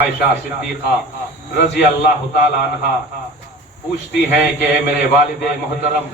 عائشہ صدیقہ رضی اللہ تعالی عنہا پوچھتی ہیں کہ اے میرے والد محترم،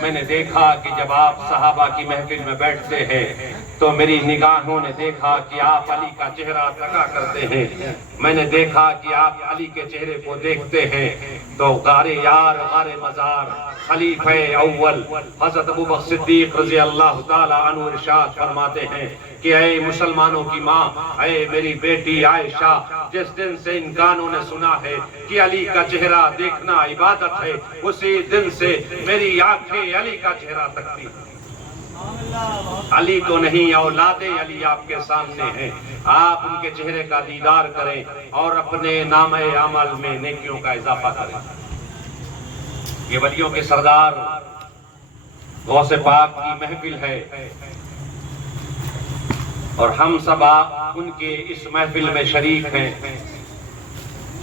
میں نے دیکھا کہ جب آپ صحابہ کی محفل میں بیٹھتے ہیں تو میری نگاہوں نے دیکھا کہ آپ علی کا چہرہ تکا کرتے ہیں۔ میں نے دیکھا کہ آپ علی کے چہرے کو دیکھتے ہیں تو غار یار غار مزار خلیفہ اول حضرت ابوبکر صدیق رضی اللہ تعالی عنہ ارشاد فرماتے ہیں کہ اے مسلمانوں کی ماں، اے میری بیٹی عائشہ، جس دن سے ان کانوں نے سنا ہے کہ علی کا چہرہ دیکھنا عبادت ہے، اسی دن سے میری آنکھیں علی کا چہرہ تکتی ہیں۔ علی تو نہیں، اولاد علی آپ کے سامنے ہیں، آپ ان کے چہرے کا دیدار کریں اور اپنے نامہ اعمال میں نیکیوں کا اضافہ کریں۔ یہ ولیوں کے سردار غوث پاک کی محفل ہے اور ہم سب ان کے اس محفل میں شریک ہیں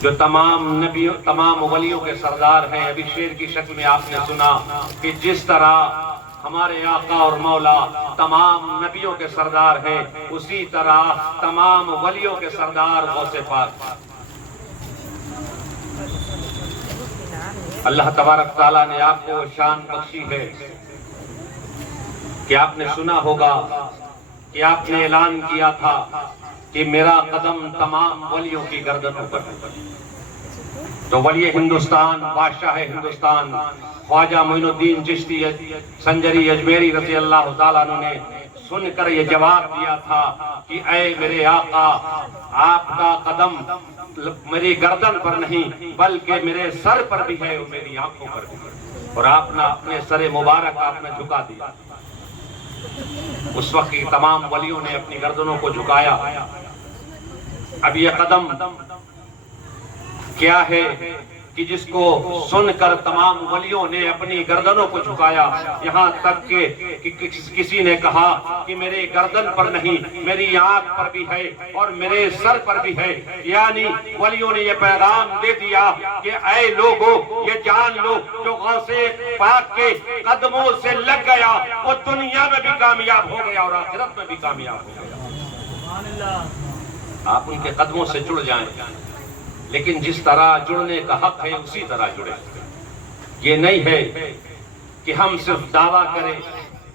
جو تمام ولیوں کے سردار ہیں۔ ابھی شعر کی شکل میں آپ نے سنا کہ جس طرح ہمارے آقا اور مولا تمام نبیوں کے سردار ہیں، اسی طرح تمام ولیوں کے سردار غوث پاک۔ اللہ تبارک تعالیٰ نے آپ کو شان بخشی ہے کہ آپ نے سنا ہوگا کہ آپ نے اعلان کیا تھا کہ میرا قدم تمام ولیوں کی گردنوں پر ہے۔ تو ولی ہندوستان، بادشاہ ہندوستان خواجہ معین الدین چشتی سنجری اجمیری رضی اللہ تعالیٰ عنہ نے سن کر یہ جواب دیا تھا کہ اے میرے آقا، آپ کا قدم میری گردن پر نہیں بلکہ میرے سر پر بھی ہے اور میری آنکھوں پر بھی ہے۔ اور آپ نے اپنے سر مبارک آپ نے جھکا دیا۔ اس وقت تمام ولیوں نے اپنی گردنوں کو جھکایا۔ اب یہ قدم کیا ہے کہ جس کو سن کر تمام ولیوں نے اپنی گردنوں کو جھکایا، یہاں تک کہ کسی نے کہا کہ میرے گردن پر نہیں میری آنکھ پر بھی ہے اور میرے سر پر بھی ہے۔ یعنی ولیوں نے یہ پیغام دے دیا کہ اے لوگوں، یہ جان لو جو غوث پاک کے قدموں سے لگ گیا وہ دنیا میں بھی کامیاب ہو گیا اور آخرت میں بھی کامیاب ہو گیا۔ آپ ان کے قدموں سے جڑ جائیں، لیکن جس طرح جڑنے کا حق ہے اسی طرح جڑے۔ یہ نہیں ہے کہ ہم صرف دعویٰ کریں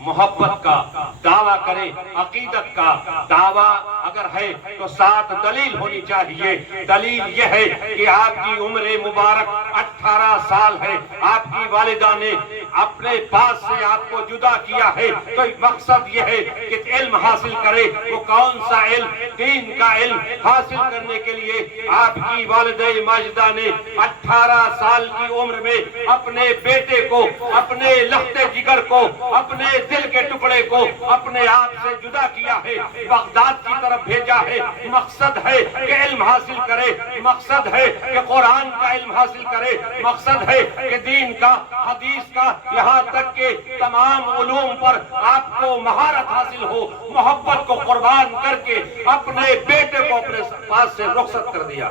محبت کا، دعویٰ کریں عقیدت کا۔ دعویٰ اگر ہے تو ساتھ دلیل ہونی چاہیے۔ دلیل یہ ہے کہ آپ کی عمر مبارک 18 سال ہے، آپ کی والدہ نے اپنے پاس سے آپ کو جدا کیا ہے، تو مقصد یہ ہے کہ علم حاصل کرے۔ وہ کون سا علم؟ دین کا علم حاصل کرنے کے لیے آپ کی والدہ ماجدہ نے 18 سال کی عمر میں اپنے بیٹے کو، اپنے لخت جگر کو، اپنے دل کے ٹکڑے کو اپنے آپ سے جدا کیا ہے، بغداد کی طرف بھیجا ہے۔ مقصد ہے کہ علم حاصل کرے، مقصد ہے کہ قرآن کا علم حاصل کرے، مقصد ہے کہ دین کا، حدیث کا، یہاں تک کہ تمام علوم پر آپ کو مہارت حاصل ہو۔ محبت کو قربان کر کے اپنے بیٹے کو اپنے پاس سے رخصت کر دیا۔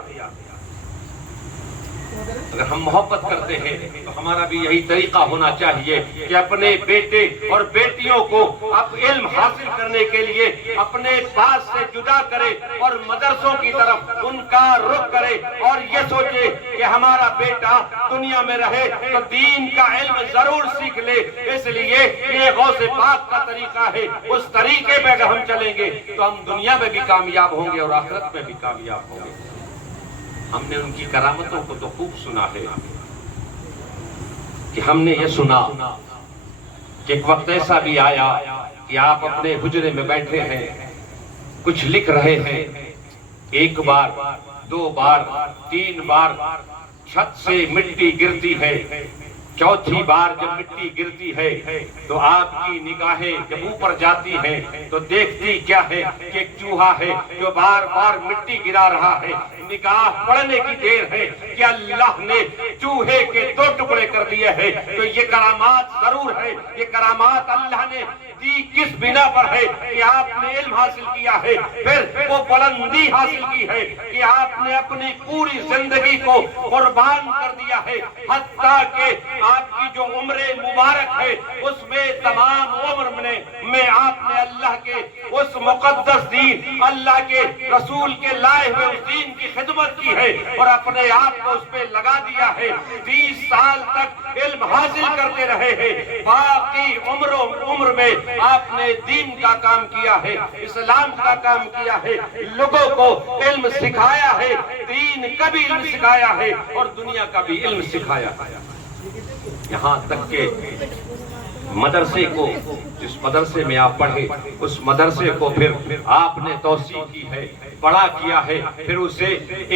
اگر ہم محبت کرتے ہیں تو ہمارا بھی یہی طریقہ ہونا چاہیے کہ اپنے بیٹے اور بیٹیوں کو اب علم حاصل کرنے کے لیے اپنے پاس سے جدا کرے اور مدرسوں کی طرف ان کا رخ کرے اور یہ سوچے کہ ہمارا بیٹا دنیا میں رہے تو دین کا علم ضرور سیکھ لے۔ اس لیے یہ غوث پاک کا طریقہ ہے، اس طریقے پہ اگر ہم چلیں گے تو ہم دنیا میں بھی کامیاب ہوں گے اور آخرت میں بھی کامیاب ہوں گے۔ ہم نے ان کی کرامتوں کو تو خوب سنا ہے کہ ہم نے یہ سنا کہ ایک وقت ایسا بھی آیا کہ آپ اپنے حجرے میں بیٹھے ہیں، کچھ لکھ رہے ہیں، ایک بار، دو بار، تین بار چھت سے مٹی گرتی ہے، چوتھی بار جب مٹی گرتی ہے تو آپ کی نگاہیں جب اوپر جاتی ہیں تو دیکھتی کیا ہے کہ ایک چوہا ہے جو بار بار مٹی گرا رہا ہے۔ نگاہ پڑنے کی دیر ہے کہ اللہ نے چوہے کے 2 ٹکڑے کر دیے ہیں۔ تو یہ کرامات ضرور ہے، یہ کرامات اللہ نے دی کس بنا پر ہے کہ آپ نے علم حاصل کیا ہے، پھر وہ بلندی حاصل کی ہے کہ آپ نے اپنی پوری زندگی کو قربان کر دیا ہے، حتیٰ کہ آپ کی جو عمر مبارک ہے اس میں تمام عمر میں آپ نے اللہ کے اس مقدس دین، اللہ کے رسول کے لائے ہوئے اس دین کی خدمت کی ہے اور اپنے آپ کو اس پہ لگا دیا ہے۔ 30 سال تک علم حاصل کرتے رہے ہیں، باقی عمر میں آپ نے دین کا کام کیا ہے، اسلام کا کام کیا ہے، لوگوں کو علم سکھایا ہے، دین کا بھی علم سکھایا ہے اور دنیا کا بھی علم سکھایا ہے، یہاں تک کہ مدرسے کو، جس مدرسے میں آپ پڑھے اس مدرسے کو پھر آپ نے توسیع کی ہے، بڑا کیا ہے، پھر اسے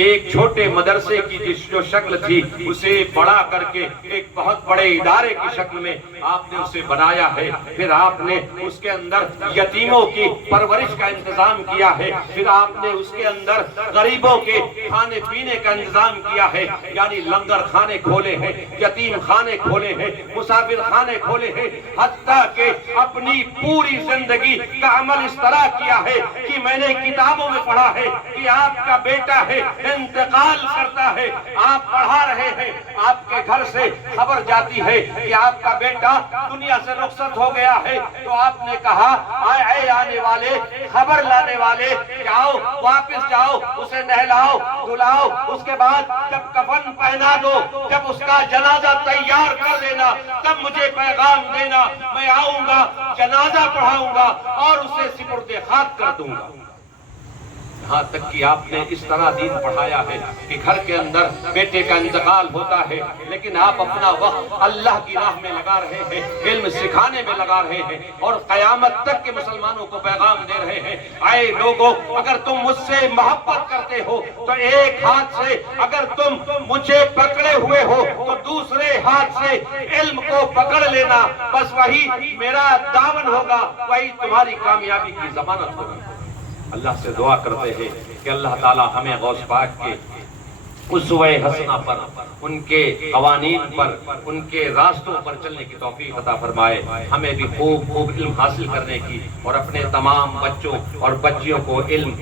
ایک چھوٹے مدرسے کی جو شکل تھی اسے بڑا کر کے ایک بہت بڑے ادارے کی شکل میں آپ نے اسے بنایا ہے، پھر آپ نے اس کے اندر یتیموں کی پرورش کا انتظام کیا ہے، پھر آپ نے اس کے اندر غریبوں کے کھانے پینے کا انتظام کیا ہے، یعنی لنگر خانے کھولے ہیں، یتیم خانے کھولے ہیں، مسافر خانے کھولے ہیں، حتیٰ کہ اپنی پوری زندگی کا عمل اس طرح کیا ہے کہ میں نے کتابوں میں پڑھا ہے کہ آپ کا بیٹا ہے، انتقال کرتا ہے، آپ پڑھا رہے ہیں، آپ کے گھر سے خبر جاتی ہے کہ آپ کا بیٹا دنیا سے رخصت ہو گیا ہے، تو آپ نے کہا اے آنے والے، خبر لانے والے، جاؤ واپس جاؤ، اسے نہلاؤ دھلاؤ، اس کے بعد جب کفن پہنا دو، جب اس کا جنازہ تیار کر دینا، تب مجھے پیغام دینا، میں آؤں گا، جنازہ پڑھاؤں گا اور اسے سپرد خاک کر دوں گا۔ یہاں تک کہ آپ نے اس طرح دین پڑھایا ہے کہ گھر کے اندر بیٹے کا انتقال ہوتا ہے لیکن آپ اپنا وقت اللہ کی راہ میں لگا رہے ہیں، علم سکھانے میں لگا رہے ہیں اور قیامت تک کے مسلمانوں کو پیغام دے رہے ہیں، اے لوگوں اگر تم مجھ سے محبت کرتے ہو تو ایک ہاتھ سے، اگر تم مجھے پکڑے ہوئے ہو تو دوسرے ہاتھ سے علم کو پکڑ لینا، بس وہی میرا دامن ہوگا، وہی تمہاری کامیابی کی ضمانت ہوگی۔ اللہ سے دعا کرتے ہیں کہ اللہ تعالی ہمیں غوث پاک کے اسوہ حسنہ پر، ان کے قوانین پر، ان کے راستوں پر چلنے کی توفیق عطا فرمائے، ہمیں بھی خوب علم حاصل کرنے کی اور اپنے تمام بچوں اور بچیوں کو علم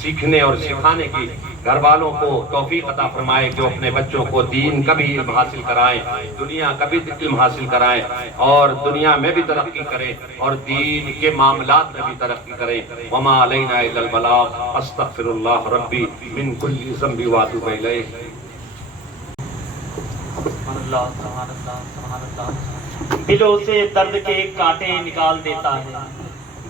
سیکھنے اور سکھانے کی، گھر والوں کو توفیق عطا فرمائے جو اپنے بچوں کو دین کا بھی علم حاصل کرائیں، دنیا کا بھی علم حاصل کرائیں اور دنیا میں بھی ترقی کریں اور دین کے معاملات میں بھی ترقی کریں۔ وما علینا الا البلاغ، استغفر اللہ ربی من کل ذنب واتوب الیہ۔ دلوں سے درد کے کانٹے نکال دیتا ہے،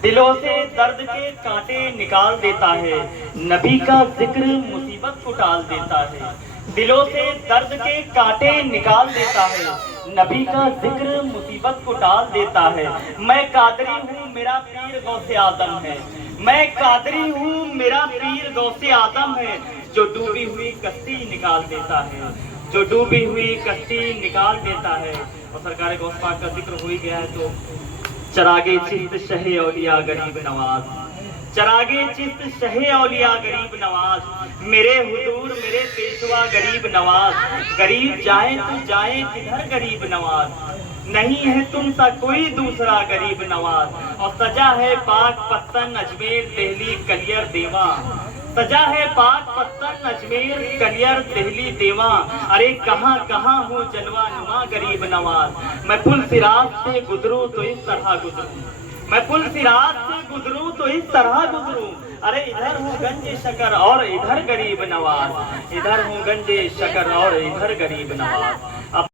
دلوں سے درد کے کانٹے نکال دیتا ہے، نبی کا ذکر مصیبت کو ٹال دیتا ہے، دلوں سے درد کے کانٹے نکال دیتا ہے، نبی کا ذکر مصیبت کو ٹال دیتا ہے۔ میں قادری ہوں میرا پیر غوث اعظم ہے، میں قادری ہوں میرا پیر غوث اعظم ہے، جو ڈوبی ہوئی کشتی نکال دیتا ہے، جو ڈوبی ہوئی کشتی نکال دیتا ہے۔ اور سرکار غوث پاک کا ذکر ہو ہی گیا ہے تو چراغے چشت شہ اولیاء غریب نواز، چراغے چشت شہ اولیاء غریب نواز، میرے حضور میرے پیشوا غریب نواز، غریب جائیں تو جائیں کدھر غریب نواز، نہیں ہے تم سا کوئی دوسرا غریب نواز، اور سجا ہے پاک پتن اجمیر دہلی کلیر دیواں، سجا ہے پاک پتن اجمیر کلیر دہلی دیواں، ارے کہاں کہاں ہو جلوہ نما غریب نواز، میں پل صراط سے گزروں تو اس طرح گزروں، میں پل صراط سے گزروں تو اس طرح گزروں، ارے ادھر ہوں گنج شکر اور ادھر غریب نواز، ادھر ہوں گنج شکر اور ادھر غریب نواز۔